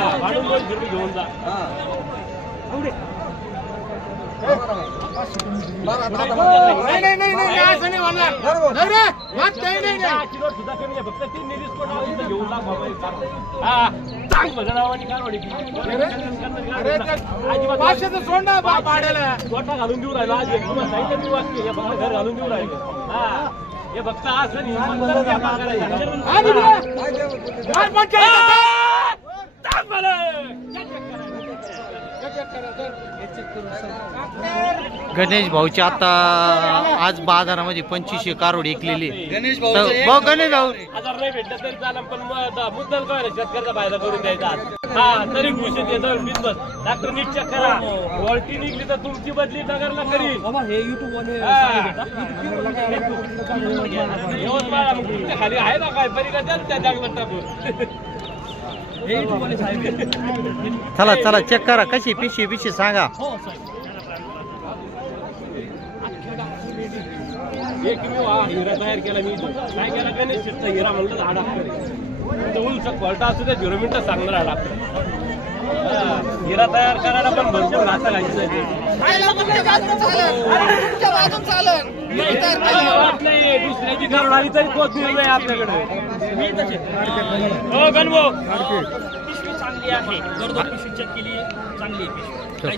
घेऊन जा फक्त ती निरीस घेऊन गोठा घालून देऊ राहिला आज सांगितलं मी वाक्य हे फक्त घर घालून देऊ राहिले हे फक्त असं गणेश भाऊची आता आज बाजारामध्ये 2500 कारोड ऐकलेली गणेश भाऊ गणेश भाऊ हजार नाही भेटलं तरी चालेल पण मुद्दल काय शेतकऱ्याचा फायदा करून द्यायचा हा तरी घुशीत येतं बिझनेस डॉक्टर नीट चेक करा क्वालिटी निघली तर तुमची बदली नगरला करी हे युट्यूब खाली आहे ना काय तरी का त्या जंगलात टाकून चला चला चेक करा कशी पिशवी सांगा एक हिरा तयार केला मी काय केला गणेश हिरा म्हणलं हा डॉक्टर उंच क्वालिटी असू द्या 0 मिनिटं सांगणार हा डॉक्टर हिरा तयार करायला पण भरपूर घासा घायचं नाही दुसऱ्याची घरून आली तरी कोथमीर नाही आपल्याकडे हो गणभाऊ पिशवी चांगली आहे पिशवी चेक केली चांगली आहे पिशवी